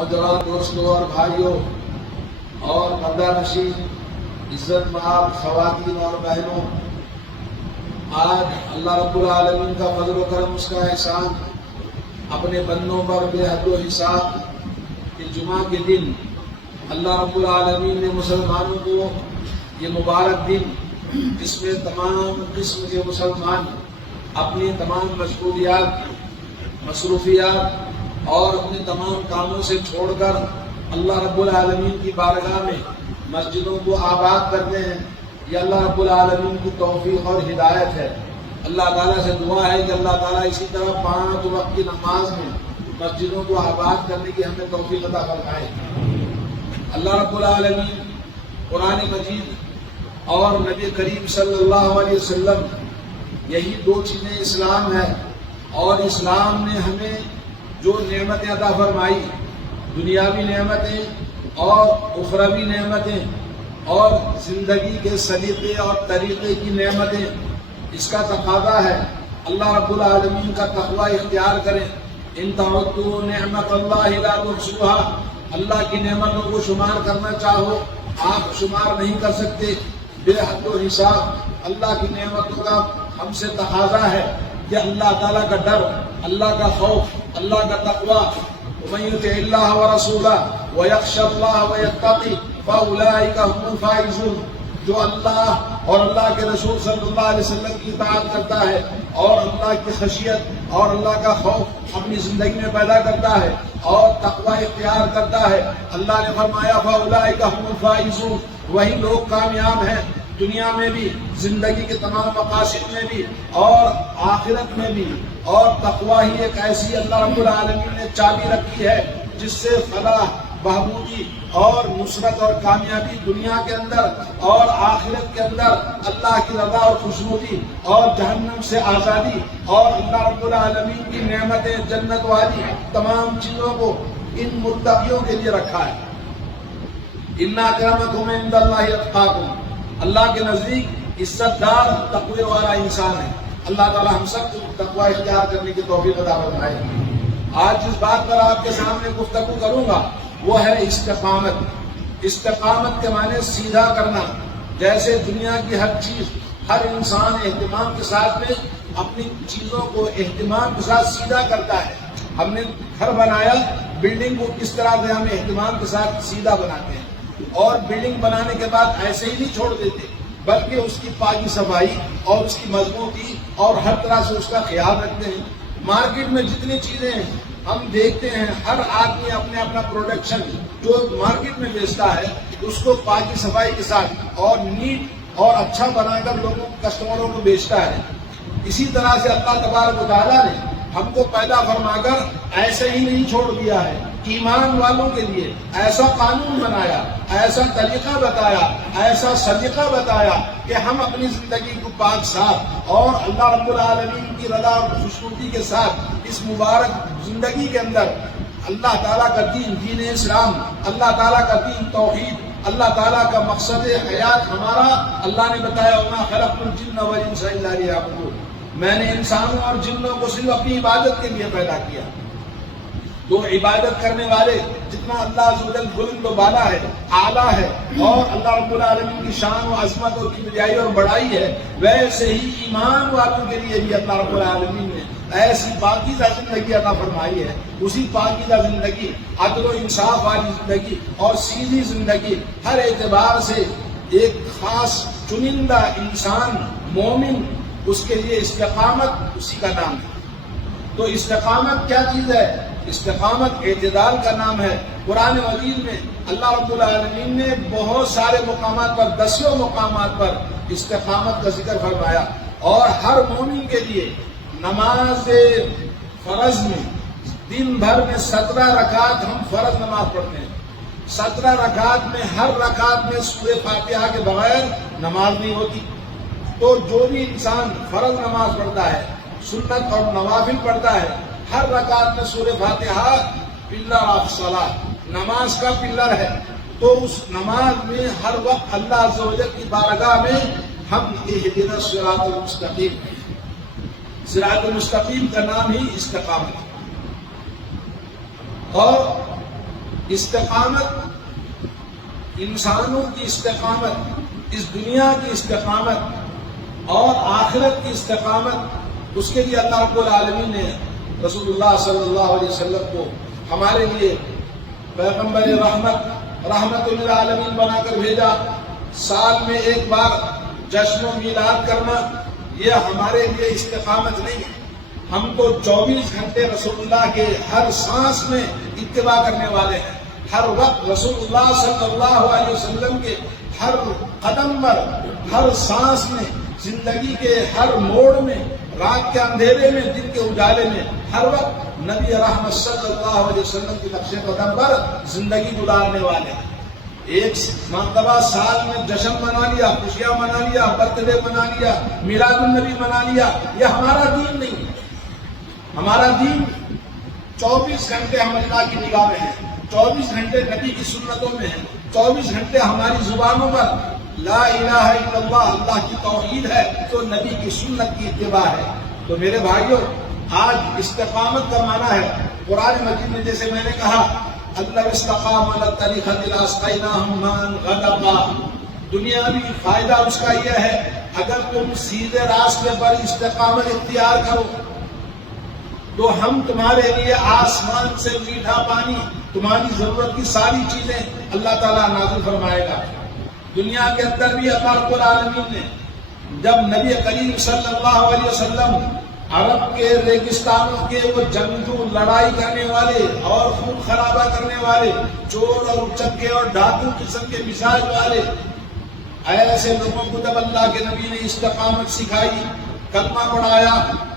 نوجوان دوستوں اور بھائیوں اور پردہ نشین عزت مآب خواتین اور بہنوں، آج اللہ رب العالمین کا فضل و کرم، اس کا احسان اپنے بندوں پر بے حد و حساب کہ جمعہ کے دن اللہ رب العالمین نے مسلمانوں کو یہ مبارک دن، جس میں تمام قسم کے مسلمان اپنی تمام مشغولیات، مصروفیات اور اپنے تمام کاموں سے چھوڑ کر اللہ رب العالمین کی بارگاہ میں مسجدوں کو آباد کرتے ہیں، یہ اللہ رب العالمین کی توفیق اور ہدایت ہے۔ اللہ تعالیٰ سے دعا ہے کہ اللہ تعالیٰ اسی طرح 5 وقت کی نماز میں مسجدوں کو آباد کرنے کی ہمیں توفیق عطا فرمائے۔ اللہ رب العالمین قرآن مجید اور نبی کریم صلی اللہ علیہ وسلم، یہی 2 چیزیں اسلام ہے، اور اسلام نے ہمیں جو نعمتیں عطا فرمائی، دنیاوی نعمتیں اور اخروی نعمتیں اور زندگی کے سلیقے اور طریقے کی نعمتیں، اس کا تقاضا ہے اللہ رب العالمین کا تقوی اختیار کریں۔ ان تعدوا نعمت اللہ لا تحصوها، اللہ کی نعمتوں کو شمار کرنا چاہو آپ شمار نہیں کر سکتے، بے حد و حساب اللہ کی نعمتوں کا ہم سے تقاضا ہے کہ اللہ تعالیٰ کا ڈر، اللہ کا خوف، اللہ کا تقوی۔ ومن یطع اللہ ورسولہ ویخشی اللہ ویتقی فاولئک هم الفائزون، جو اللہ اور اللہ کے رسول صلی اللہ علیہ وسلم کی اطاعت کرتا ہے اور اللہ کی خشیت اور اللہ کا خوف اپنی زندگی میں پیدا کرتا ہے اور تقوی اختیار کرتا ہے، اللہ نے فرمایا فاولئک هم الفائزون، وہی لوگ کامیاب ہیں، دنیا میں بھی، زندگی کے تمام مقاصد میں بھی اور آخرت میں بھی۔ اور تقوی ہی ایک ایسی اللہ رب العالمین نے چابی رکھی ہے جس سے فلاح، بہبودی اور نصرت اور کامیابی دنیا کے اندر اور آخرت کے اندر، اللہ کی رضا اور خوشنودی اور جہنم سے آزادی اور اللہ رب العالمین کی نعمتیں، جنت والی تمام چیزوں کو ان متقیوں کے لیے رکھا ہے۔ ان اکرمکم عند اللہ اتقاکم، اللہ کے نزدیک عزت دار تقوی والا انسان ہے۔ اللہ تعالی ہم سب کو تقوی اختیار کرنے کی توفیق عطا فرمائے۔ آج جس بات پر آپ کے سامنے گفتگو کروں گا وہ ہے استقامت۔ استقامت کے معنی سیدھا کرنا۔ جیسے دنیا کی ہر چیز، ہر انسان اہتمام کے ساتھ میں اپنی چیزوں کو اہتمام کے ساتھ سیدھا کرتا ہے۔ ہم نے گھر بنایا، بلڈنگ کو کس طرح سے ہم اہتمام کے ساتھ سیدھا بناتے ہیں، اور بلڈنگ بنانے کے بعد ایسے ہی نہیں چھوڑ دیتے، بلکہ اس کی پاکی صفائی اور اس کی مضبوطی اور ہر طرح سے اس کا خیال رکھتے ہیں۔ مارکیٹ میں جتنی چیزیں ہیں ہم دیکھتے ہیں، ہر آدمی اپنے اپنا پروڈکشن جو مارکیٹ میں بیچتا ہے اس کو پاکی صفائی کے ساتھ اور نیٹ اور اچھا بنا کر لوگوں کسٹمروں کو بیچتا ہے۔ اسی طرح سے اللہ تبارک و تعالیٰ نے ہم کو پیدا فرما کر ایسے ہی نہیں چھوڑ دیا ہے، ایمان والوں کے لیے ایسا قانون بنایا، ایسا طریقہ بتایا، ایسا سلیقہ بتایا کہ ہم اپنی زندگی کو پاک صاف اور اللہ رب العالمین کی رضا اور خوشنودی کے ساتھ اس مبارک زندگی کے اندر اللہ تعالیٰ کا دین، دین اسلام، اللہ تعالیٰ کا دین توحید، اللہ تعالیٰ کا مقصد حیات ہمارا، اللہ نے بتایا وما خلقت الجن والانس الا لیعبدون، میں نے انسانوں اور جنوں کو صرف اپنی عبادت کے لیے پیدا کیا۔ تو عبادت کرنے والے جتنا اللہ عز و جل بلند و بالا ہے، اعلیٰ ہے، اور اللہ رب العالمین کی شان و عظمت اور کبریائی اور بڑائی ہے، ویسے ہی ایمان والوں کے لیے بھی اللہ رب العالمین نے ایسی پاکیزہ زندگی عطا فرمائی ہے۔ اسی پاکیزہ زندگی، عدل و انصاف والی زندگی اور سیدھی زندگی، ہر اعتبار سے ایک خاص چنندہ انسان مومن، اس کے لیے استقامت اسی کا نام ہے۔ تو استقامت کیا چیز ہے؟ استقامت اعتدال کا نام ہے۔ قرآن مجید میں اللہ رب العالمین نے بہت سارے مقامات پر، 10 مقامات پر استقامت کا ذکر فرمایا، اور ہر مومن کے لیے نماز فرض میں دن بھر میں 17 رکعت ہم فرض نماز پڑھتے ہیں۔ 17 رکعت میں ہر رکعت میں سورہ فاتحہ کے بغیر نماز نہیں ہوتی۔ تو جو بھی انسان فرض نماز پڑھتا ہے، سنت اور نوافل پڑھتا ہے، ہر رکعت میں سورہ فاتحہ پلر آف صلاۃ، نماز کا پلر ہے۔ تو اس نماز میں ہر وقت اللہ عز و جل کی بارگاہ میں ہم اہدنا الصراط المستقیم، صراط المستقیم کا نام ہی استقامت ہے۔ اور استقامت، انسانوں کی استقامت، اس دنیا کی استقامت اور آخرت کی استقامت، اس کے لیے اللہ رب العالمین نے رسول اللہ صلی اللہ علیہ وسلم کو ہمارے لیے پیغمبر رحمت للعالمین بنا کر بھیجا۔ سال میں ایک بار جشن و میلاد کرنا یہ ہمارے لیے استقامت نہیں ہے۔ ہم تو 24 گھنٹے رسول اللہ کے ہر سانس میں اتباع کرنے والے ہیں، ہر وقت رسول اللہ صلی اللہ علیہ وسلم کے ہر قدم پر، ہر سانس میں، زندگی کے ہر موڑ میں، رات کے اندھیرے میں، دن کے اجالے میں، ہر وقت نبی رحمت صلی اللہ علیہ وسلم کے نقش قدم پر زندگی گزارنے والے ہیں۔ ایک مرتبہ سال میں جشن منا لیا، خوشیاں منا لیا، برتھ ڈے منا لیا، میلاد النبی منا لیا، یہ ہمارا دین نہیں ہے۔ ہمارا دین 24 گھنٹے ہم اللہ کی نگاہ میں ہیں، 24 گھنٹے نبی کی سنتوں میں ہیں، 24 گھنٹے ہماری زبانوں پر لا الہ الا اللہ، اللہ کی توحید ہے، تو نبی کی سنت کی اتباع ہے۔ تو میرے بھائیوں، آج استقامت کا معنی ہے، قرآن مجید میں جیسے میں نے کہا اللہ استقام علی الطریقۃ لاسقیناہم ماء غدقا، دنیاوی فائدہ اس کا یہ ہے اگر تم سیدھے راستے پر استقامت اختیار کرو تو ہم تمہارے لیے آسمان سے میٹھا پانی، تمہاری ضرورت کی ساری چیزیں اللہ تعالیٰ نازل فرمائے گا۔ دنیا کے اندر بھی اللہ رب العالمین نے جب نبی کریم صلی اللہ علیہ وسلم عرب کے ریگستانوں کے وہ جنگجو، لڑائی کرنے والے اور خون خرابہ کرنے والے، چور اور چکے اور ڈاکو قسم کے مزاج والے ایسے لوگوں کو جب اللہ کے نبی نے استقامت سکھائی، کلمہ پڑھایا،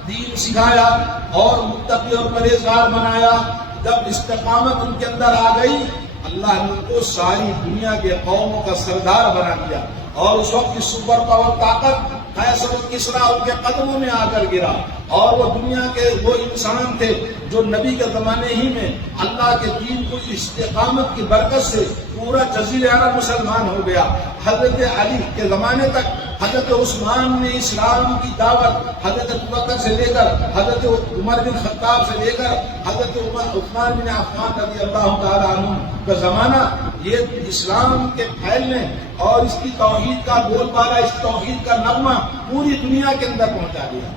دین سکھایا اور متقی اور پرہیزگار بنایا، جب استقامت ان کے اندر آ گئی، اللہ نے ان کو ساری دنیا کے قوموں کا سردار بنا دیا، اور اس وقت کی سپر پاور طاقت قیصر و کسریٰ ان کے قدموں میں آ کر گرا، اور وہ دنیا کے وہ انسان تھے جو نبی کے زمانے ہی میں اللہ کے دین کو استقامت کی برکت سے پورا جزیرہ عرب مسلمان ہو گیا۔ حضرت علی کے زمانے تک حضرت عثمان نے اسلام کی دعوت حضرت ابوبکر سے لے کر، حضرت عمر بن خطاب سے لے کر حضرت عثمان بن عفان رضی اللہ تعالیٰ عنہ کا زمانہ، یہ اسلام کے پھیلنے اور اس کی توحید کا بول بالا، اس توحید کا نغمہ پوری دنیا کے اندر پہنچا دیا۔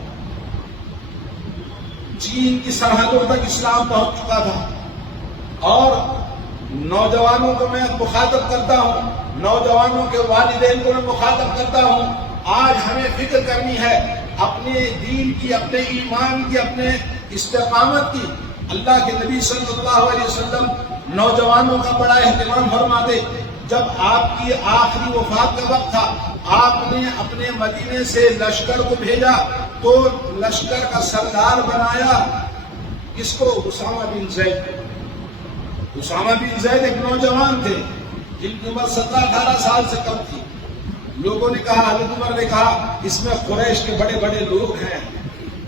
چین کی سرحدوں تک اسلام پہنچ چکا تھا، اور نوجوانوں کو میں مخاطب کرتا ہوں، نوجوانوں کے والدین کو میں مخاطب کرتا ہوں، آج ہمیں فکر کرنی ہے اپنے دین کی، اپنے ایمان کی، اپنے استقامت کی۔ اللہ کے نبی صلی اللہ علیہ وسلم نوجوانوں کا بڑا اہتمام فرماتے۔ جب آپ کی آخری وفات کا وقت تھا، آپ نے اپنے مدینے سے لشکر کو بھیجا تو لشکر کا سردار بنایا کس کو؟ اسامہ بن زید۔ اسامہ بن زید ایک نوجوان تھے جن کی عمر 17-18 سال سے کم تھی۔ لوگوں نے کہا، حضرت عمر نے کہا، اس میں قریش کے بڑے بڑے لوگ ہیں،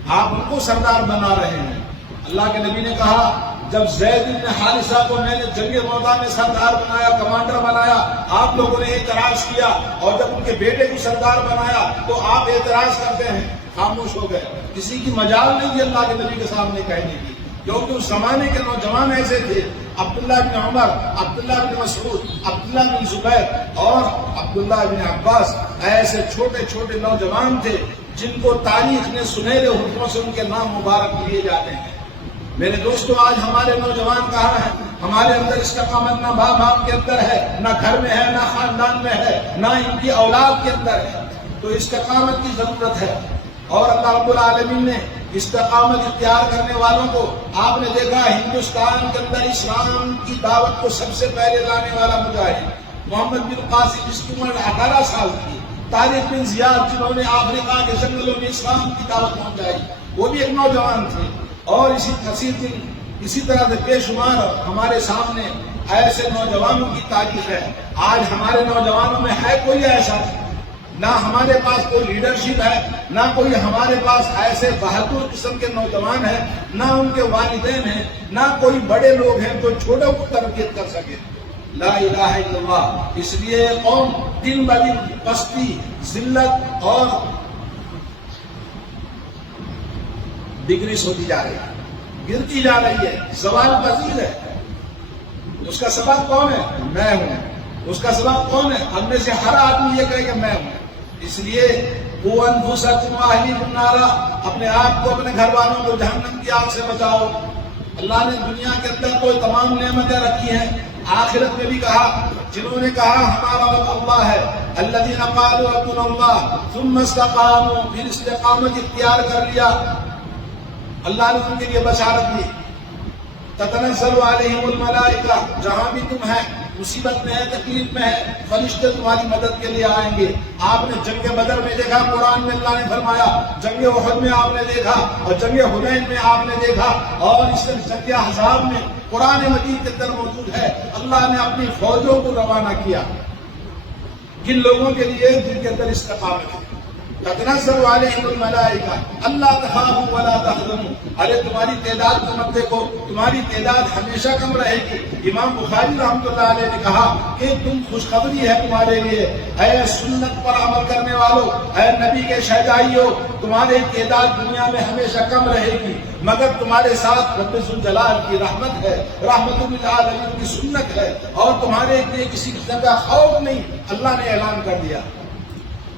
آپ ان کو سردار بنا رہے ہیں۔ اللہ کے نبی نے کہا، جب زید بن حارثہ کو میں نے جنگ موقع میں سردار بنایا، کمانڈر بنایا، آپ لوگوں نے اعتراض کیا، اور جب ان کے بیٹے کو سردار بنایا تو آپ اعتراض کرتے ہیں، خاموش ہو گئے۔ کسی کی مجال نہیں تھی اللہ کے نبی کے سامنے کہنے کی، کیونکہ اس زمانے کے نوجوان ایسے تھے۔ عبداللہ بن عمر، عبداللہ بن مسعود، عبداللہ بن زبیر اور عبداللہ بن عباس ایسے چھوٹے چھوٹے نوجوان تھے جن کو تاریخ نے سنہرے حروفوں سے ان کے نام مبارک لیے جاتے ہیں۔ میرے دوستو، آج ہمارے نوجوان کہاں ہیں؟ ہمارے اندر استقامت نہ باپ باپ کے اندر ہے، نہ گھر میں ہے، نہ خاندان میں ہے، نہ ان کی اولاد کے اندر ہے۔ تو استقامت کی ضرورت ہے، اور اللہ رب العالمین نے استقامت اختیار کرنے والوں کو، آپ نے دیکھا ہندوستان کے اندر اسلام کی دعوت کو سب سے پہلے لانے والا مجاہد محمد بن قاسم، جس کی عمر 18 سال تھی، طارق بن زیاد، جنہوں نے افریقہ کے جنگلوں میں اسلام کی دعوت پہنچائی، وہ بھی ایک نوجوان تھے۔ اور اسی طرح سے بے شمار ہمارے سامنے ایسے نوجوانوں کی تاریخ ہے۔ آج ہمارے نوجوانوں میں ہے کوئی ایسا؟ نہ ہمارے پاس کوئی لیڈرشپ ہے، نہ کوئی ہمارے پاس ایسے بہادر قسم کے نوجوان ہیں، نہ ان کے والدین ہیں، نہ کوئی بڑے لوگ ہیں جو چھوٹوں کو تربیت کر سکے۔ لا الہ الا اللہ۔ اس لیے قوم دن بدن پستی، ذلت اور ڈگریس ہوتی جا رہی ہے، گرتی جا رہی ہے، زوال پذیر ہے۔ اس کا سبب کون ہے؟ میں ہوں. اس کا سبب کون ہے؟ ہم میں سے ہر آدمی یہ کہے کہ میں ہوں. اس لیے وہ انفسکم واہلیکم نارا، اپنے آپ کو اپنے گھر والوں کو جہنم کی آگ سے بچاؤ. اللہ نے دنیا کے اندر کوئی تمام نعمتیں رکھی ہیں، آخرت میں بھی کہا. جنہوں نے کہا ہمارا رب اللہ ہے، الذین قالوا ربنا اللہ ثم استقاموا، پھر استقامت اختیار کر لیا، اللہ نے ان کے لیے بشارت دی. تتنزل علیہم الملائکہ، جہاں بھی تم ہے، مصیبت میں ہے، تکلیف میں ہے، فرشتے تمہاری مدد کے لیے آئیں گے. آپ نے جنگ بدر میں دیکھا، قرآن میں اللہ نے فرمایا، جنگ احد میں آپ نے دیکھا، اور جنگ حنین میں آپ نے دیکھا، اور اس جنگ احزاب میں قرآن مجید کے اندر موجود ہے. اللہ نے اپنی فوجوں کو روانہ کیا کن لوگوں کے لیے؟ جن کے اندر استقامت ہے. تتنزل علیہم الملائکہ الا تخافوا ولا تحزنوا، ارے تمہاری تعداد کو مت دیکھو، تمہاری تعداد ہمیشہ کم رہے گی. امام بخاری رحمۃ اللہ علیہ نے کہا کہ تم خوشخبری ہے تمہارے لیے، اے سنت پر عمل کرنے والوں، اے نبی کے شہدائیوں، تمہاری تعداد دنیا میں ہمیشہ کم رہے گی، مگر تمہارے ساتھ رب ذوالجلال کی رحمت ہے، رحمت للعالمین کی سنت ہے، اور تمہارے لیے کسی قسم کا خوف نہیں. اللہ نے اعلان کر دیا.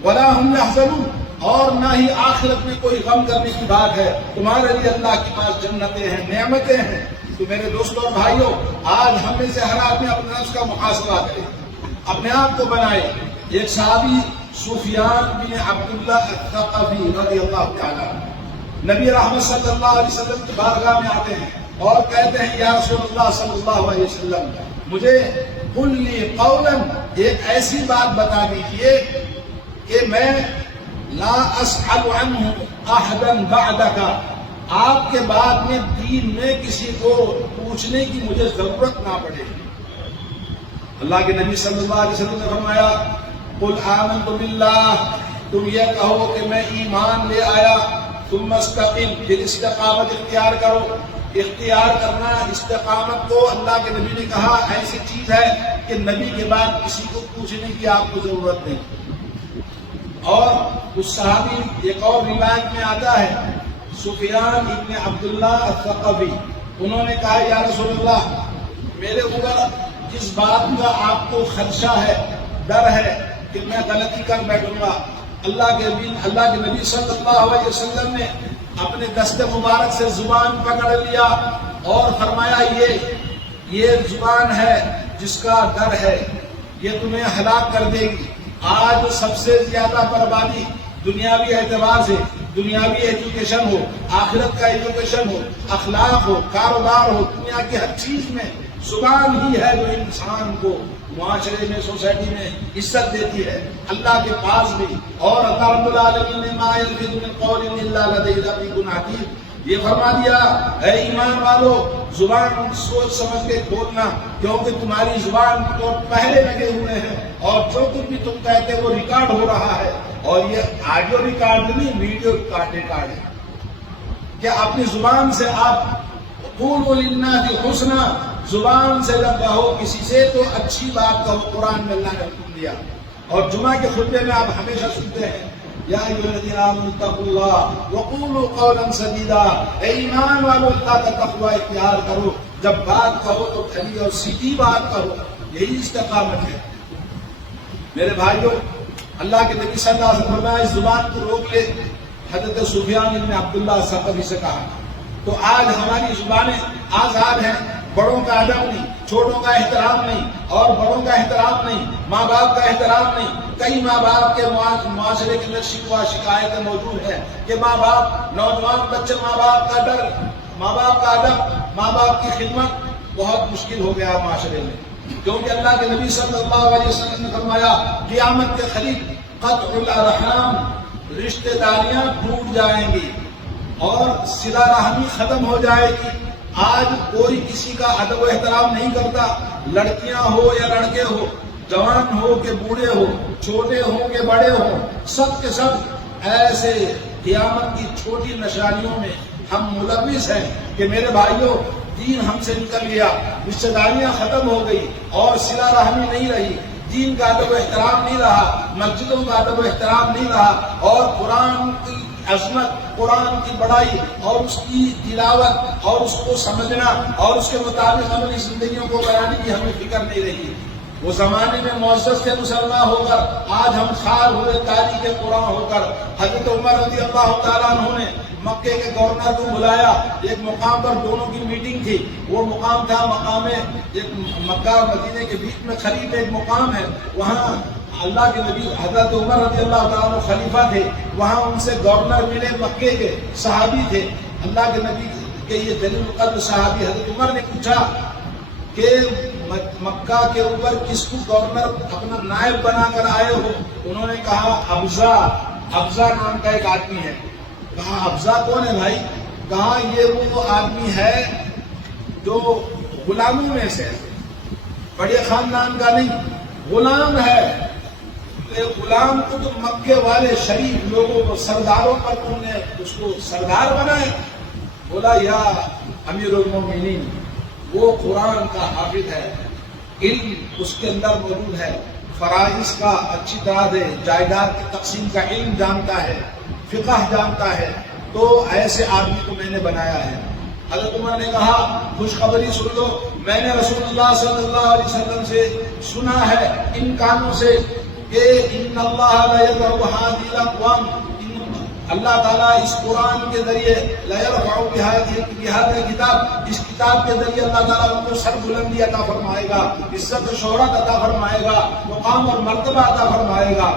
ولا هم يحزنون، اور نہ ہی آخرت میں کوئی غم کرنے کی بات ہے. تمہارے لیے اللہ کے پاس جنتیں ہیں، نعمتیں ہیں. تو میرے دوستوں اور بھائیوں، آج ہم میں سے ہر آدمی اپنے نفس کا محاسبہ کرے، اپنے آپ کو بنائے. ایک صحابی سفیان بن عبداللہ الثقفی رضی اللہ تعالیٰ نبی رحمت صلی اللہ علیہ وسلم کی بارگاہ میں آتے ہیں اور کہتے ہیں، یا رسول اللہ صلی اللہ علیہ وسلم، مجھے قل لی قولا، ایک ایسی بات بتا دیجیے کہ میں لا اسأل عنہ احدا بعدک، آپ کے بعد میں دین میں کسی کو پوچھنے کی مجھے ضرورت نہ پڑے. اللہ کے نبی صلی اللہ علیہ وسلم نے فرمایا، قل آمنت باللہ، تم یہ کہو کہ میں ایمان لے آیا، ثم استقم، پھر استقامت اختیار کرو. اختیار کرنا، استقامت کو اللہ کے نبی نے کہا ایسی چیز ہے کہ نبی کے بعد کسی کو پوچھنے کی آپ کو ضرورت نہیں. اور اس صحابی، ایک اور روایت میں آتا ہے، سفیان ابن عبداللہ الثقفی، انہوں نے کہا، یا رسول اللہ، میرے اوپر جس بات کا آپ کو خدشہ ہے، ڈر ہے کہ میں غلطی کر بیٹھوں گا، اللہ کے نبی صلی اللہ علیہ وسلم نے اپنے دست مبارک سے زبان پکڑ لیا اور فرمایا، یہ زبان ہے جس کا ڈر ہے، یہ تمہیں ہلاک کر دے گی. آج سب سے زیادہ بربادی دنیاوی اعتبار سے، دنیاوی ایجوکیشن ہو، آخرت کا ایجوکیشن ہو، اخلاق ہو، کاروبار ہو، دنیا کی ہر چیز میں زبان ہی ہے جو انسان کو معاشرے میں، سوسائٹی میں عزت دیتی ہے، اللہ کے پاس بھی. اور اللہ رب العالمین نے ما یلفظ من قول الا لدیہ رقیب عتید، یہ فرما دیا، اے ایمان والو، زبان سوچ سمجھ کے کھولنا، کیونکہ تمہاری زبان تو پہلے لگے ہوئے ہیں، اور جو کچھ بھی تم کہتے وہ ریکارڈ ہو رہا ہے. اور یہ آڈیو ریکارڈ نہیں، ویڈیو ریکارڈ ہے کہ اپنی زبان سے آپ قولوا للناس حسنا، زبان سے جب کہو کسی سے تو اچھی بات کہو. قرآن میں اللہ نے حکم دیا. اور جمعہ کے خطبے میں آپ ہمیشہ سنتے ہیں، یا ایھا الذین آمنوا اتقوا اللہ وقولوا قولا سدیدا، اے ایمان والو اللہ کا تقوی اختیار کرو، جب بات کہو تو کھلی اور سیدھی بات کہو. یہی استقامت ہے. میرے بھائیوں، اللہ کے نبی صلی اللہ علیہ وسلم نے فرمایا، اس زبان کو روک لے. حضرت سفیان بن عبداللہ الثقفی سے کہا. تو آج ہماری زبانیں آزاد ہیں، بڑوں کا ادب نہیں، چھوٹوں کا احترام نہیں، اور بڑوں کا احترام نہیں، ماں باپ کا احترام نہیں. کئی ماں باپ کے معاشرے کے اندر شکوہ شکایتیں موجود ہیں کہ ماں باپ، نوجوان بچے، ماں باپ کا ڈر، ماں باپ کا ادب، ماں باپ کی خدمت بہت مشکل ہو گیا معاشرے میں. کیونکہ اللہ کے نبی صلی اللہ علیہ وسلم نے فرمایا، قیامت کے قریب قطع الارحام، رشتہ داریاں ٹوٹ جائیں گی اور صلہ رحمی ختم ہو جائے گی. آج کوئی کسی کا ادب و احترام نہیں کرتا، لڑکیاں ہو یا لڑکے ہو، جوان ہو کہ بوڑھے ہو، چھوٹے ہو کہ بڑے ہو، سب کے سب ایسے قیامت کی چھوٹی نشانیوں میں ہم ملوث ہیں کہ میرے بھائیوں، دین ہم سے نکل گیا، رشتہ داریاں ختم ہو گئی اور صلہ رحمی نہیں رہی، دین کا ادب و احترام نہیں رہا، مسجدوں کا ادب و احترام نہیں رہا، اور قرآن کی عظمت، قرآن کی بڑائی اور اس کی تلاوت اور اس کو سمجھنا اور اس کے مطابق اپنی زندگیوں کو بنانے کی ہمیں فکر نہیں رہی۔ وہ زمانے میں معزز تھے مسلمان ہو کر، آج ہم خار ہوئے تاریخ قرآن ہو کر۔ حضرت عمر رضی اللہ تعالیٰ عنہ نے مکے کے گورنر کو بلایا، ایک مقام پر دونوں کی میٹنگ تھی۔ وہ مقام تھا مقام ایک مکہ اور مدینے کے بیچ میں قریب ایک مقام ہے، وہاں اللہ کے نبی حضرت عمر رضی اللہ تعالیٰ عنہ خلیفہ تھے، وہاں ان سے گورنر ملے، مکے کے صحابی تھے، اللہ کے نبی کے یہ جلیل القدر صحابی۔ حضرت عمر نے پوچھا کہ مکہ کے اوپر کس کو گورنر اپنا نائب بنا کر آئے ہو؟ انہوں نے کہا ابزا نام کا ایک آدمی ہے۔ کہا ابزا کون ہے بھائی؟ کہا یہ وہ آدمی ہے جو غلاموں میں سے، بڑے خاندان کا نہیں، غلام ہے۔ غلام کو تو مکے والے شریف لوگوں کو، سرداروں پر تم نے اس کو سردار بنائے؟ بولا یا امیر المومنین، وہ قرآن کا حافظ ہے، علم اس کے اندر موجود ہے، فرائض کا اچھی طرح سے جائیداد کی تقسیم کا علم جانتا ہے، فقہ جانتا ہے، تو ایسے آدمی کو میں نے بنایا ہے۔ حضرت عمر نے کہا خوشخبری سن لو، میں نے رسول اللہ صلی اللہ علیہ وسلم سے سنا ہے ان کانوں سے کہ ان اللہ لا یذرب هذه الاقوام، اللہ تعالیٰ اس قرآن کے ذریعے لا یرفع بهذا الكتاب، اس کتاب کے ذریعے اللہ تعالیٰ ان کو سر بلندی عطا فرمائے گا، عزت و شہرت عطا فرمائے گا، مقام اور مرتبہ عطا فرمائے گا۔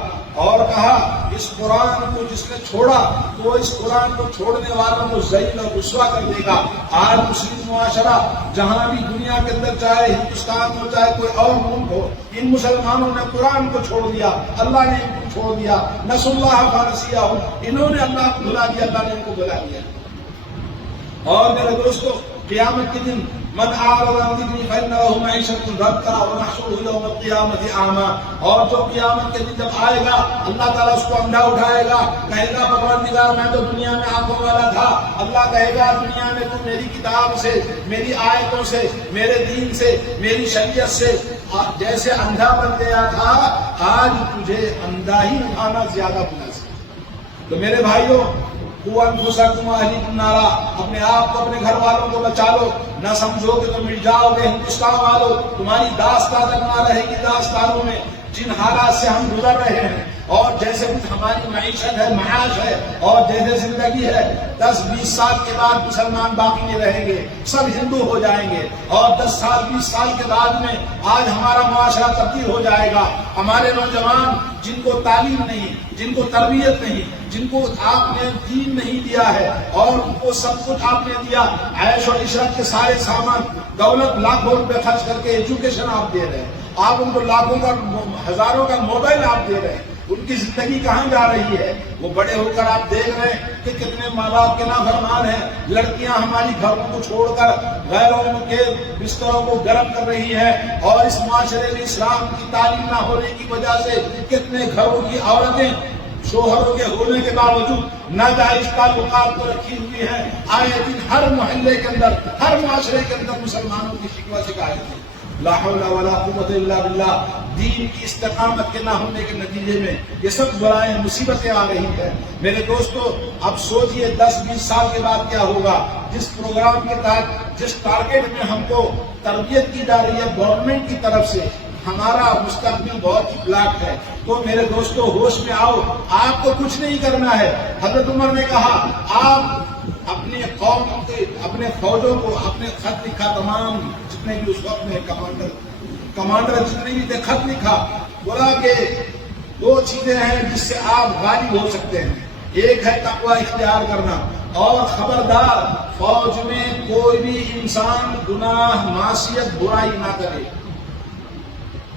اور کہا اس قرآن کو جس نے چھوڑا تو اس قرآن کو چھوڑنے والوں کو ذلیل اور رسوا کر دے گا۔ آج مسلم معاشرہ جہاں بھی دنیا کے اندر، چاہے ہندوستان ہو چاہے کوئی اور ملک ہو، ان مسلمانوں نے قرآن کو چھوڑ دیا، اللہ نے ان کو چھوڑ دیا، نسوا اللہ فنسیہم، انہوں نے اللہ کو بھلا دیا، اللہ نے ان کو بھلا دیا۔ اور میرے دوستو، قیامت کے دن من اعرض عن ذکری فإن له معیشة ضنکا ونحشره یوم القیامة اعمی، اور جو قیامت کے دن جب آئے گا اللہ تعالیٰ اس کو اندھا اٹھائے گا، کہے گا پروردگار میں تو دنیا میں آنکھوں والا تھا، اللہ کہے گا دنیا میں تو میری کتاب سے، میری آیتوں سے، میرے دین سے، میری شریعت سے جیسے اندھا بن گیا تھا، آج تجھے اندھا ہی اٹھانا زیادہ مناسب۔ تو میرے بھائیوں، قوا انفسکم واہلیکم نارا، اپنے آپ کو اپنے گھر والوں کو بچا لو، نہ سمجھو کہ تم مٹ جاؤ گے۔ ہندوستان والوں، تمہاری داستان نہ رہے گی داستانوں میں، جن حالات سے ہم گزر رہے ہیں اور جیسے کچھ ہماری معیشت ہے، معاش ہے اور جیسے زندگی ہے، 10-20 سال کے بعد مسلمان باقی نہیں رہیں گے، سب ہندو ہو جائیں گے، اور 10 سال 20 سال کے بعد میں آج ہمارا معاشرہ تبدیل ہو جائے گا۔ ہمارے نوجوان جن کو تعلیم نہیں، جن کو تربیت نہیں، جن کو آپ نے دین نہیں دیا ہے اور ان کو سب کچھ آپ نے دیا، عیش اور عشرت کے سارے سامان، دولت، لاکھوں روپے خرچ کر کے ایجوکیشن آپ دے رہے ہیں، آپ ان کو لاکھوں کا، ہزاروں کا موبائل آپ دے رہے ہیں، ان کی زندگی کہاں جا رہی ہے؟ وہ بڑے ہو کر آپ دیکھ رہے ہیں کہ کتنے ماں باپ کے نافرمان ہیں، لڑکیاں ہماری گھروں کو چھوڑ کر غیروں کے بستروں کو گرم کر رہی ہیں، اور اس معاشرے میں اسلام کی تعلیم نہ ہونے کی وجہ سے کتنے گھروں کی عورتیں شوہروں کے ہونے کے باوجود ناجائز تعلقات کو رکھی ہوئی ہیں۔ آئے دن ہر محلے کے اندر، ہر معاشرے کے اندر مسلمانوں کی شکوہ شکایت ہے۔ لا حول ولا قوت الا باللہ۔ دین کی استقامت کے نہ ہونے کے نتیجے میں یہ سب برائیں، مصیبتیں آ رہی ہیں۔ میرے دوستو، اب سوچئے 10-20 سال کے بعد کیا ہوگا؟ جس پروگرام کے تحت، جس ٹارگیٹ میں ہم کو تربیت کی جا رہی ہے گورنمنٹ کی طرف سے، ہمارا مستقبل بہت ہی بلیک ہے۔ تو میرے دوستو، ہوش میں آؤ، آپ کو کچھ نہیں کرنا ہے۔ حضرت عمر نے کہا آپ اپنے قوم کے، اپنے فوجوں کو، اپنے خط لکھا، تمام جتنے بھی اس وقت میں کمانڈر جتنے بھی تھے، خط لکھا، بولا کہ 2 چیزیں ہیں جس سے آپ غالب ہو سکتے ہیں، ایک ہے تقوی اختیار کرنا، اور خبردار فوج میں کوئی بھی انسان گناہ، معصیت، برائی نہ کرے۔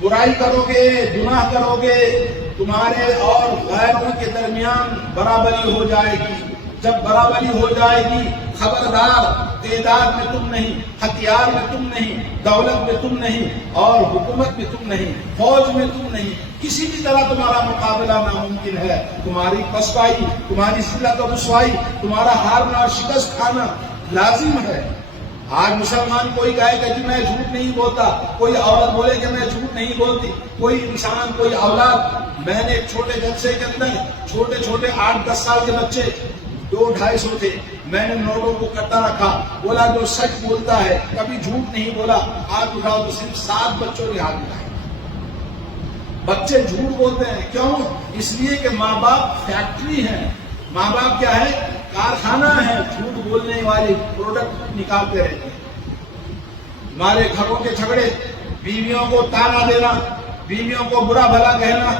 برائی کرو گے، گناہ کرو گے، تمہارے اور غیروں کے درمیان برابری ہو جائے گی۔ جب برابری ہو جائے گی، خبردار تعداد میں تم نہیں، ہتھیار میں تم نہیں، دولت میں تم نہیں، اور حکومت میں تم نہیں، فوج میں تم نہیں، کسی بھی طرح تمہارا مقابلہ ناممکن ہے۔ تمہاری پسپائی، تمہاری ذلت و رسوائی، تمہارا ہارنا اور شکست کھانا لازم ہے۔ آج مسلمان کوئی کہے کہ میں جھوٹ نہیں بولتا، کوئی عورت بولے کہ میں جھوٹ نہیں بولتی، کوئی انسان، کوئی اولاد۔ میں نے ایک چھوٹے جلسے کے اندر چھوٹے 8-10 سال کے بچے 200-250 تھے. میں نے نوٹوں کو کٹا رکھا, بولا جو سچ بولتا ہے, کبھی جھوٹ نہیں بولا, ہاتھ اٹھاؤ. تو صرف 7 بچوں نے ہاتھ اٹھائے. بچے جھوٹ بولتے ہیں, کیوں؟ اس لیے کہ ماں باپ فیکٹری ہیں. ماں باپ کیا ہے؟ کارخانہ ہے, جھوٹ بولنے والے پروڈکٹ نکالتے رہتے ہیں. ہمارے گھروں کے جھگڑے, بیویوں کو تانا دینا, بیویوں کو برا بھلا کہنا,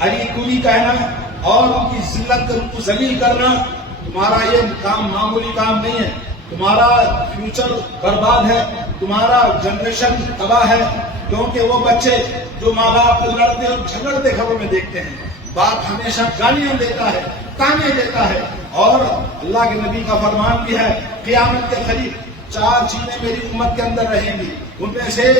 اری کلی کہنا اور ان کی ذلت ان کو ذلیل کرنا, تمہارا یہ کام معمولی کام نہیں ہے. تمہارا فیوچر برباد ہے, تمہارا جنریشن تباہ ہے. کیونکہ وہ بچے جو ماں باپ کو لڑتے اور جھگڑتے گھروں میں دیکھتے ہیں, باپ ہمیشہ گالیاں دیتا ہے, تانے دیتا ہے. اور اللہ کے نبی کا فرمان بھی ہے, قیامت کے قریب 4 چیزیں میری امت کے اندر رہیں گی. ان میں سے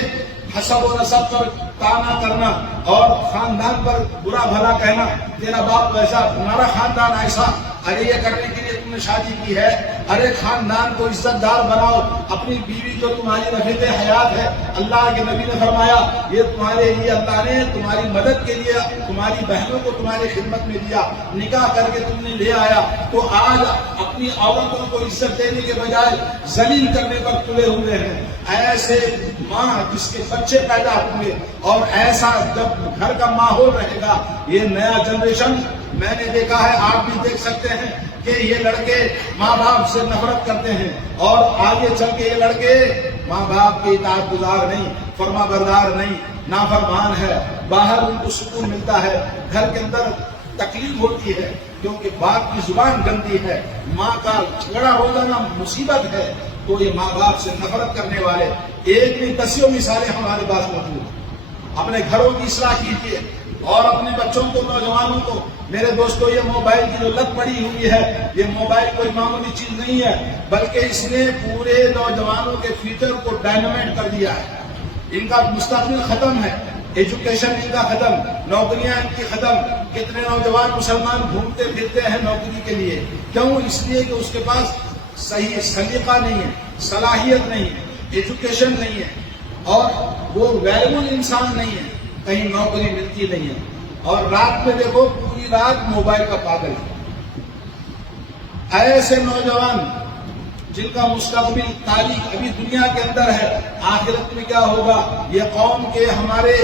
حسب و نسب پر تانا کرنا اور خاندان پر برا بھلا کہنا, تیرا باپ ویسا, تمہارا خاندان ایسا, ارے یہ کرنے کے لیے تم نے شادی کی ہے, ارے خاندان کو عزت دار بناؤ, اپنی بیوی جو تمہاری رفیق حیات ہے. اللہ کے نبی نے فرمایا یہ تمہارے لیے اللہ نے تمہاری مدد کے لیے تمہاری بہنوں کو تمہاری خدمت میں دیا, نکاح کر کے تم نے لے آیا, تو آج اپنی عورتوں کو عزت دینے کے بجائے ذلیل کرنے پر تلے ہوئے ہیں. ایسے ماں جس کے بچے پیدا ہوں گے اور ایسا جب گھر کا ماحول رہے گا, یہ نیا جنریشن میں نے دیکھا ہے, آپ بھی دیکھ سکتے ہیں کہ یہ لڑکے ماں باپ سے نفرت کرتے ہیں اور آگے چل کے یہ لڑکے ماں باپ کے اطاعت گزار نہیں, فرما بردار نہیں, نافرمان ہے. باہر ان کو سکون ملتا ہے, گھر کے اندر تکلیف ہوتی ہے کیونکہ باپ کی زبان گندی ہے, ماں کا جھگڑا روزانہ مصیبت ہے. تو یہ ماں باپ سے نفرت کرنے والے ایک نہیں 10 مثالیں ہمارے پاس موجود ہیں. اپنے گھروں کی اصلاح کیجیے اور اپنے بچوں کو, نوجوانوں کو. میرے دوستو, یہ موبائل کی جو لت پڑی ہوئی ہے, یہ موبائل کوئی معمولی چیز نہیں ہے, بلکہ اس نے پورے نوجوانوں کے فیوچر کو ڈائنامیٹ کر دیا ہے. ان کا مستقبل ختم ہے, ایجوکیشن ان کا ختم, نوکریاں ان کی ختم. کتنے نوجوان مسلمان گھومتے پھرتے ہیں نوکری کے لیے, کیوں؟ اس لیے کہ اس کے پاس صحیح سلیقہ نہیں ہے, صلاحیت نہیں ہے, ایجوکیشن نہیں ہے, اور وہ ویلیبل انسان نہیں ہے, کہیں نوکری ملتی نہیں ہے. اور رات میں دیکھو, پوری رات موبائل کا پاگل ہے. ایسے نوجوان جن کا مستقبل تاریخ ابھی دنیا کے اندر ہے, آخرت میں کیا ہوگا؟ یہ قوم کے ہمارے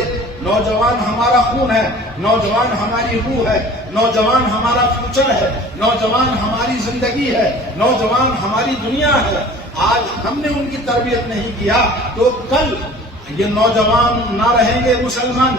نوجوان ہمارا خون ہے, نوجوان ہماری روح ہے, نوجوان ہمارا فیوچر ہے, نوجوان ہماری زندگی ہے, نوجوان ہماری دنیا ہے. آج ہم نے ان کی تربیت نہیں کیا تو کل یہ نوجوان نہ رہیں گے مسلمان,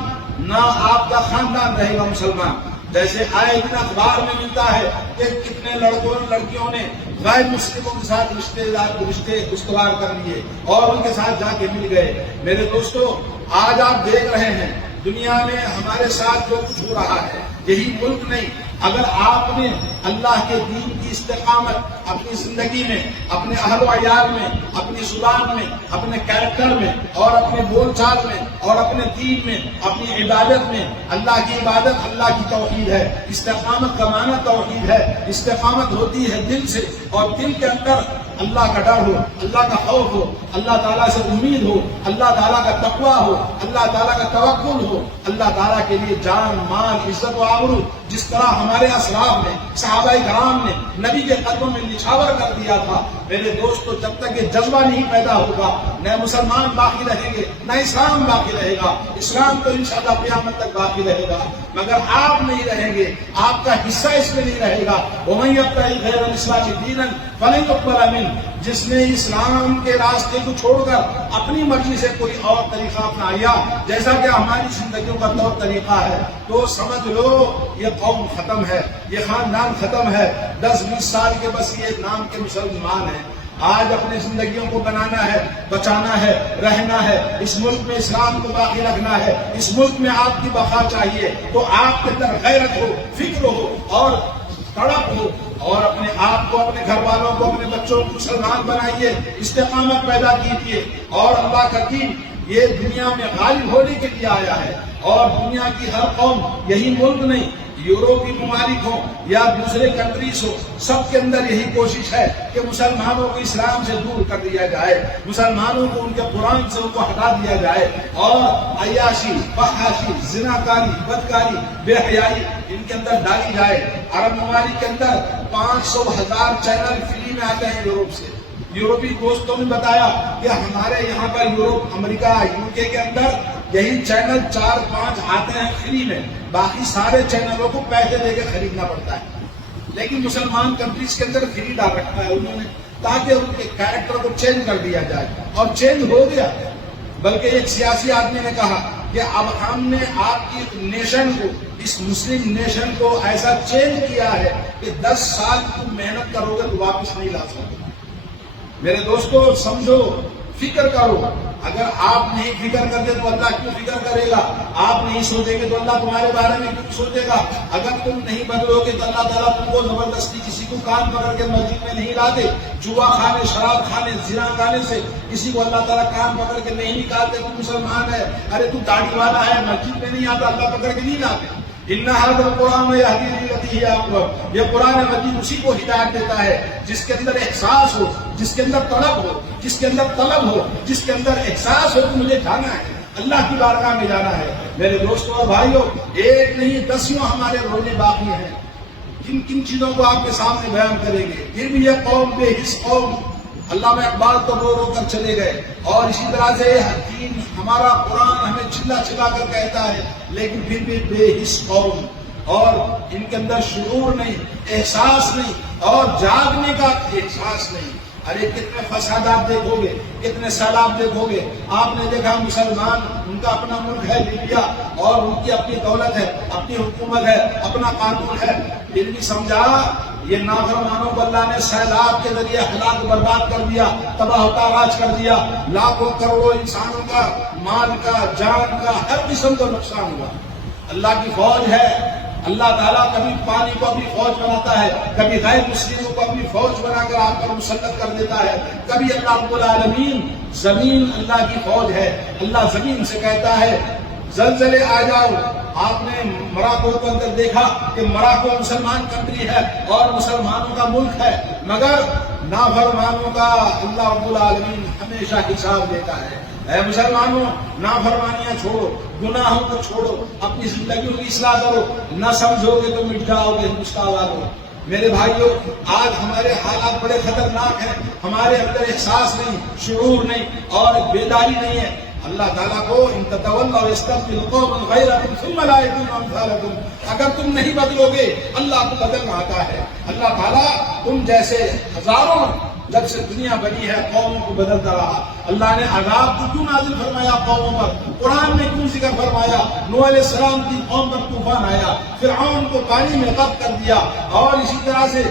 نہ آپ کا خاندان رہے گا مسلمان. جیسے آئے دن اخبار میں ملتا ہے کہ کتنے لڑکوں لڑکیوں نے غیر مسلموں کے ساتھ رشتے استوار کر لیے اور ان کے ساتھ جا کے مل گئے. میرے دوستو, آج آپ دیکھ رہے ہیں دنیا میں ہمارے ساتھ جو کچھ ہو رہا ہے, یہی ملک نہیں, اگر آپ نے اللہ کے دین کی استقامت اپنی زندگی میں, اپنے اہل و عیال میں, اپنی زبان میں, اپنے کیریکٹر میں اور اپنے بول چال میں اور اپنے دین میں, اپنی عبادت میں, اللہ کی عبادت اللہ کی توحید ہے. استقامت کا معنی توحید ہے. استقامت ہوتی ہے دل سے, اور دل کے اندر اللہ کا ڈر ہو, اللہ کا خوف ہو, اللہ تعالیٰ سے امید ہو, اللہ تعالیٰ کا تقویٰ ہو, اللہ تعالیٰ کا توکل ہو, اللہ تعالیٰ کے لیے جان مال عزت و آبرو جس طرح ہمارے اسلاف نے, صحابہ کرام نے نبی کے قدموں میں نچھاور کر دیا تھا. میرے دوستو, جب تک یہ جذبہ نہیں پیدا ہوگا, نہ مسلمان باقی رہیں گے, نہ اسلام باقی رہے گا. اسلام تو انشاءاللہ قیامت تک باقی رہے گا, مگر آپ نہیں رہیں گے, آپ کا حصہ اس میں نہیں رہے گا. وَمَن يَبْتَغِ غَيْرَ الْإِسْلَامِ دِينًا فَلَن يُقْبَلَ مِنْهُ, جس نے اسلام کے راستے کو چھوڑ کر اپنی مرضی سے کوئی اور طریقہ اپنا لیا, جیسا کہ ہماری زندگیوں کا طور طریقہ ہے, تو سمجھ لو یہ قوم ختم ہے, یہ خاندان ختم ہے. 10-20 سال کے بس یہ نام کے مسلمان ہیں. آج اپنی زندگیوں کو بنانا ہے, بچانا ہے, رہنا ہے, اس ملک میں اسلام کو باقی رکھنا ہے, اس ملک میں آپ کی بقا چاہیے, تو آپ کے اندر غیرت ہو, فکر ہو اور تڑپ ہو, اور اپنے آپ کو, اپنے گھر والوں کو, اپنے بچوں کو مسلمان بنائیے, استقامت پیدا کیجیے. اور اللہ کا دین یہ دنیا میں غالب ہونے کے لیے آیا ہے, اور دنیا کی ہر قوم, یہی ملک نہیں, یوروپی ممالک ہو یا دوسرے کنٹریز ہو, سب کے اندر یہی کوشش ہے کہ مسلمانوں کو اسلام سے دور کر دیا جائے, مسلمانوں کو ان کے قرآن سے ان کو ہٹا دیا جائے, اور عیاشی, فحاشی, زناکاری, بدکاری, بے حیائی ان کے اندر ڈالی جائے. عرب ممالک کے اندر 500,000 چینل فری میں آتے ہیں یورپ سے. یورپی دوستوں نے بتایا کہ ہمارے یہاں پر یورپ، امریکہ، UK کے اندر یہی چینل 4-5 آتے ہیں فری میں، باقی سارے چینلوں کو پیسے دے کے خریدنا پڑتا ہے. لیکن مسلمان کنٹریز کے اندر فری ڈال رکھا ہے انہوں نے تاکہ ان کے کیریکٹر کو چینج کر دیا جائے، اور چینج ہو گیا. بلکہ ایک سیاسی آدمی نے کہا کہ اب ہم نے آپ کی نیشن کو، اس مسلم نیشن کو ایسا چینج کیا ہے کہ 10 سال تم محنت کرو گے تو واپس نہیں لا سکتے. میرے دوستو سمجھو، فکر کرو. اگر آپ نہیں فکر کرتے تو اللہ کیوں فکر کرے گا؟ آپ نہیں سوچیں گے تو اللہ تمہارے بارے میں کیوں سوچے گا؟ اگر تم نہیں بدلو گے تو اللہ تعالیٰ تم کو زبردستی کسی کو کان پکڑ کے مسجد میں نہیں لاتے. جوا کھانے، شراب کھانے، زنا کھانے سے کسی کو اللہ تعالیٰ کان پکڑ کے نہیں نکالتے. تو مسلمان ہے، ارے تو داڑھی والا ہے، مسجد میں نہیں آتا، اللہ پکڑ کے نہیں لاتے. ان هذا القرآن يهدي للتي هي اقوم. یہ قرآن مجید اسی کو ہدایت دیتا ہے جس کے اندر احساس ہو، جس کے اندر طلب ہو، جس کے اندر طلب ہو، جس کے اندر احساس ہو کہ مجھے جانا ہے، اللہ کی بارگاہ میں جانا ہے. میرے دوستوں اور بھائیوں، ایک نہیں 10 ہمارے رونے باقی ہیں. کن کن چیزوں کو آپ کے سامنے بیان کریں گے. یہ بھی یہ قوم بے حس قوم. علامہ اقبال تو رو رو کر چلے گئے. اور اسی طرح سے دین، ہمارا قرآن ہمیں چلا چلا کر کہتا ہے، لیکن پھر بھی بے حس قوم. اور ان کے اندر شعور نہیں، احساس نہیں، اور جاگنے کا احساس نہیں. ارے کتنے فسادات دیکھو گے، کتنے سیلاب دیکھو گے. آپ نے دیکھا مسلمان، ان کا اپنا ملک ہے لیبیا، اور ان کی اپنی دولت ہے، اپنی حکومت ہے، اپنا قانون ہے. پھر بھی سمجھا یہ نافرمانوں کو اللہ نے سیلاب کے ذریعے ہلاک برباد کر دیا، تباہ و تاراج کر دیا. لاکھوں کروڑوں انسانوں کا مال کا، جان کا، ہر قسم کا نقصان ہوا. اللہ کی فوج ہے. اللہ تعالیٰ کبھی پانی کو اپنی فوج بناتا ہے، کبھی غیر مسلموں کو اپنی فوج بنا کر آپ پر مسلط کر دیتا ہے. کبھی اللہ رب العالمین، زمین اللہ کی فوج ہے. اللہ زمین سے کہتا ہے زلزلے آ جاؤ. آپ نے مراکو کے اندر دیکھا کہ مراکو مسلمان کنٹری ہے اور مسلمانوں کا ملک ہے، مگر نافرمانوں کا اللہ رب العالمین ہمیشہ حساب دیتا ہے. اے مسلمانوں، نافرمانیاں چھوڑو، گناہوں کو چھوڑو، اپنی زندگیوں کی اصلاح کرو. نہ سمجھو گے تو مٹ جاؤ گے ہندوستان والوں. میرے بھائیوں، آج ہمارے حالات بڑے خطرناک ہیں. ہمارے اندر احساس نہیں، شعور نہیں، اور بیداری نہیں ہے. اللہ تعالیٰ کو ان تتولوا یستبدل قوما غیرکم ثم لا یکونوا امثالکم. اگر تم نہیں بدلو گے، اللہ کو بدلنا آتا ہے. اللہ تعالیٰ تم جیسے ہزاروں جب سے دنیا بنی ہے قوموں کو بدلتا رہا. اللہ نے عذاب کو کیوں نازل فرمایا قوموں پر؟ قرآن میں کیوں ذکر فرمایا؟ نوح علیہ السلام کی قوم پر طوفان آیا، فرعون کو پانی میں غرق کر دیا، اور اسی طرح سے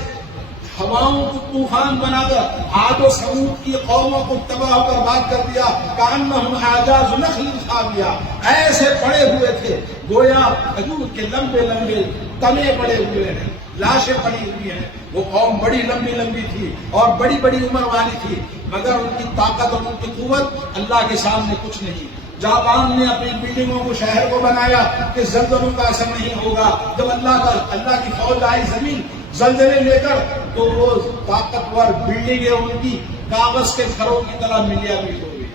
ہواؤں کو طوفان بنا کر عاد و ثمود کی قوموں کو تباہ و برباد کر دیا. کأنہم اعجاز نخل خاویہ. ایسے پڑے ہوئے تھے گویا کھجور کے لمبے لمبے تنے پڑے ہوئے ہیں، لاشیں پڑی ہوئی ہیں. وہ قوم بڑی لمبی لمبی تھی اور بڑی بڑی عمر والی تھی، مگر ان کی طاقت اور ان کی قوت اللہ کے سامنے کچھ نہیں. جاپان نے اپنی بلڈنگوں کو، شہر کو بنایا کہ زلزلوں کا اثر نہیں ہوگا. جب اللہ کی فوج آئی زمین زلزلے لے کر، تو وہ طاقتور بلڈنگیں ان کی کاغذ کے گھروں کی طرح ملیا مل ہو گئی.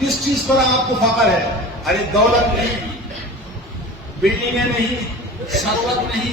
کس چیز پر آپ کو فخر ہے؟ ارے دولت نہیں، بلڈنگیں نہیں، ثروت نہیں،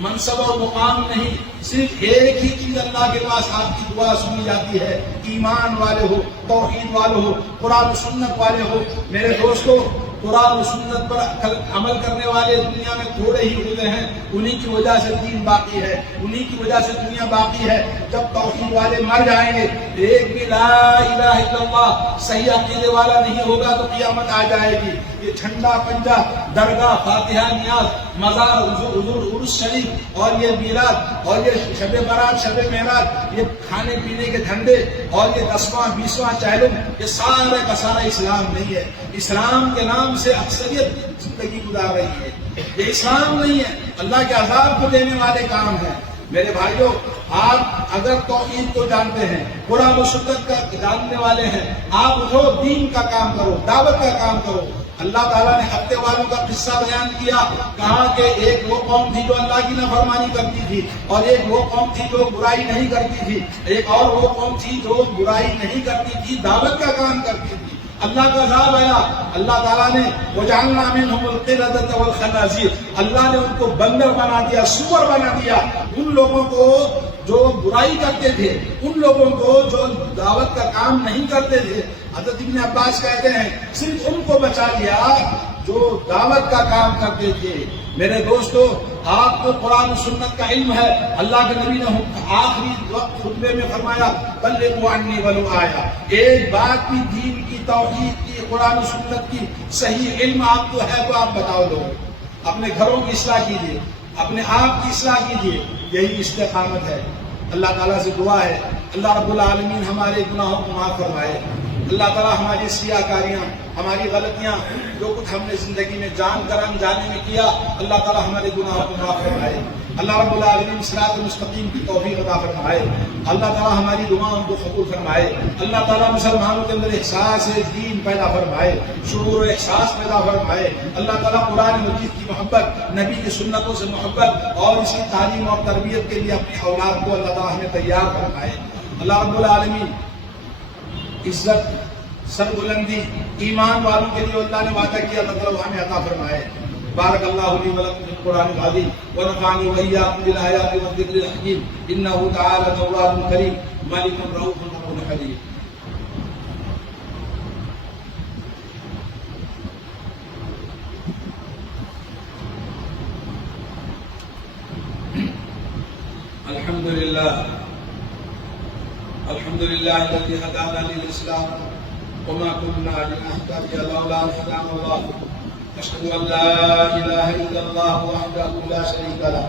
منصب و مقام نہیں. صرف ایک ہی چیز اللہ کے پاس آپ کی دعا سنی جاتی ہے، ایمان والے ہو، توحید والے ہو، قرآن و سنت والے ہو. میرے دوستو، قرآن و سنت پر عمل کرنے والے دنیا میں تھوڑے ہی ہوتے ہیں. انہی کی وجہ سے دین باقی ہے، انہی کی وجہ سے دنیا باقی ہے. جب توحید والے مر جائیں گے، ایک بھی لا الہ الا اللہ صحیح عقیدے والا نہیں ہوگا تو قیامت آ جائے گی. یہ جھنڈا پنجا، درگاہ، فاتحہ نیاز، مزار، حضور عرس شریف، اور یہ میلاد، اور یہ شب برات، شب معراج، یہ کھانے پینے کے دھندے، اور یہ 10واں 20واں چہلم، یہ سارا کا سارا اسلام نہیں ہے. اسلام کے نام سے اکثریت زندگی گزار رہی ہے. یہ اسلام نہیں ہے، اللہ کے عذاب کو دینے والے کام ہیں. میرے بھائیوں، آپ اگر توحید کو جانتے ہیں، قرآن و سنت کا جاننے والے ہیں، آپ اٹھو، دین کا کام کرو، دعوت کا کام کرو. اللہ تعالیٰ نے ہفتے والوں کا قصہ بیان کیا، کہا کہ ایک وہ قوم تھی جو اللہ کی نافرمانی کرتی تھی، اور ایک وہ قوم تھی جو برائی نہیں کرتی تھی، ایک اور وہ قوم تھی جو برائی نہیں کرتی تھی، دعوت کا کام کرتی تھی. اللہ کا عذاب آیا، اللہ تعالیٰ نے وَجَعَلْنَا مِنْهُمُ الْقِرَدَةَ وَالْخَنَازِيرَ، اللہ نے ان کو بندر بنا دیا، سور بنا دیا، ان لوگوں کو جو برائی کرتے تھے، ان لوگوں کو جو دعوت کا کام نہیں کرتے تھے۔ حضرت ابن عباس کہتے ہیں صرف ان کو بچا لیا جو دعوت کا کام کرتے تھے۔ میرے دوستو، آپ کو قرآن و سنت کا علم ہے، اللہ کے نبی نے آخری وقت خطبے میں فرمایا بلغوا عنی ولو آیا، ایک بات کی، دین کی، توحید کی، قرآن و سنت کی صحیح علم آپ کو ہے تو آپ بتاؤ لوگ، اپنے گھروں کی اصلاح کیجیے، اپنے آپ کی اصلاح کیجیے، یہی استقامت ہے۔ اللہ تعالیٰ سے دعا ہے اللہ رب العالمین ہمارے گناہوں کو معاف فرمائے، اللہ تعالیٰ ہماری سیاہ کاریاں، ہماری غلطیاں، جو کچھ ہم نے زندگی میں جان کر انجانے میں کیا، اللہ تعالیٰ ہمارے گناہوں کو معاف فرمائے، اللہ رب العالمین صراط مستقیم کی توفیق عطا فرمائے، اللہ تعالیٰ ہماری دعاؤں کو قبول فرمائے، اللہ تعالیٰ مسلمانوں کے اندر احساس دین پیدا فرمائے، شعور و احساس پیدا فرمائے، اللہ تعالیٰ قرآن مجید کی محبت، نبی کی سنتوں سے محبت اور اس کی تعلیم اور تربیت کے لیے اپنی اولاد کو اللہ تعالیٰ ہمیں تیار فرمائے۔ اللہ رب العالمین عزت، سربلندی ایمان والوں کے لیے اللہ نے وعدہ کیا، مطلب ہمیں عطا فرمائے۔ بارک اللہ لی ولکم فی القرآن العظیم ونفعنی وإیاکم بالآیات والذکر الحکیم انہ تعالی تواب کریم ملک رؤوف رحیم حلیم۔ الحمد للہ الذی ہدانا للاسلام وما كنا لنهتدي لولا ان هدانا الله اشهد ان لا اله الا الله وحده لا شريك له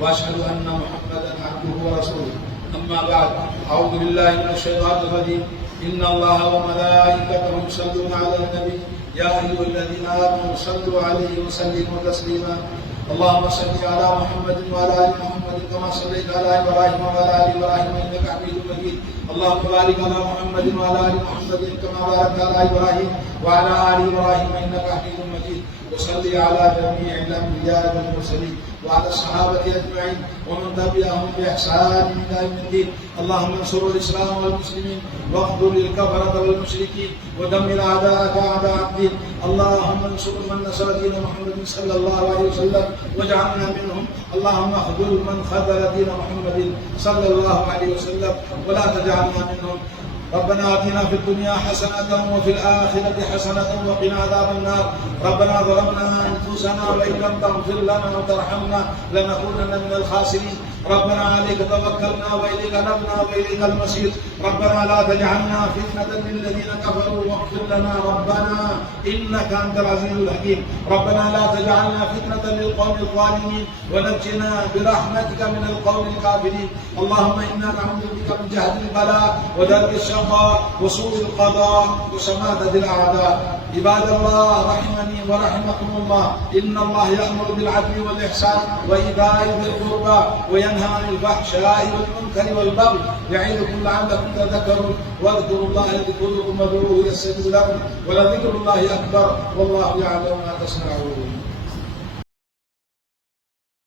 واشهد ان محمدا عبده ورسوله اما بعد اعوذ بالله من الشيطان الرجيم ان الله وملائكته يصلون على النبي يا ايها الذين امنوا صلوا عليه وسلموا تسليما اللهم صل على محمد وعلى ال محمد كما صليت على ابراهيم وعلى ال ابراهيم انك حميد مجيد اللهم بارك على محمد وعلى ال محمد كما باركت على ابراهيم وعلى ال ابراهيم انك حميد مجيد وصل على جميع الانبياء والمرسلين وعلى الصحابه اجمعين ومن تبعهم باحسان الى يوم الدين اللهم انصر الاسلام والمسلمين واخذل الكفره والمشركين ودمر اعداءك اعداء الدين اللهم انصر من نصر دين محمد صلى الله عليه وسلم واجعلنا منهم اللهم اخذل من خذل دين محمد صلى الله عليه وسلم ولا تجعلنا منهم ربنا آتنا في الدنيا حسنة وفي الآخرة حسنة وقنا عذاب النار ربنا ظلمنا أنفسنا وإن لم تغفر لنا وترحمنا لنكونن من الخاسرين ربنا عليك توكلنا وإليك نبنا وإليك المصير ربنا لا تجعلنا فتنة للذين كفروا واغفر لنا ربنا إنك أنت العزيز الحكيم ربنا لا تجعلنا فتنة للقوم الظالمين ونجنا برحمتك من القوم الكافرين اللهم إنا نعوذ بك من جهد البلاء ودرك الشقاء وسوء القضاء وشماتة الأعداء عباد الله رحمني ورحمكم الله إن الله يأمر بالعدل والإحسان وإيتاء ذي القربى وينهى عن الفحشاء والمنكر والبغي يعظكم لعلكم تذكرون واذكروا الله يذكركم وادعوه يستجب لكم ولذكر الله أكبر والله يعلم ما تصنعون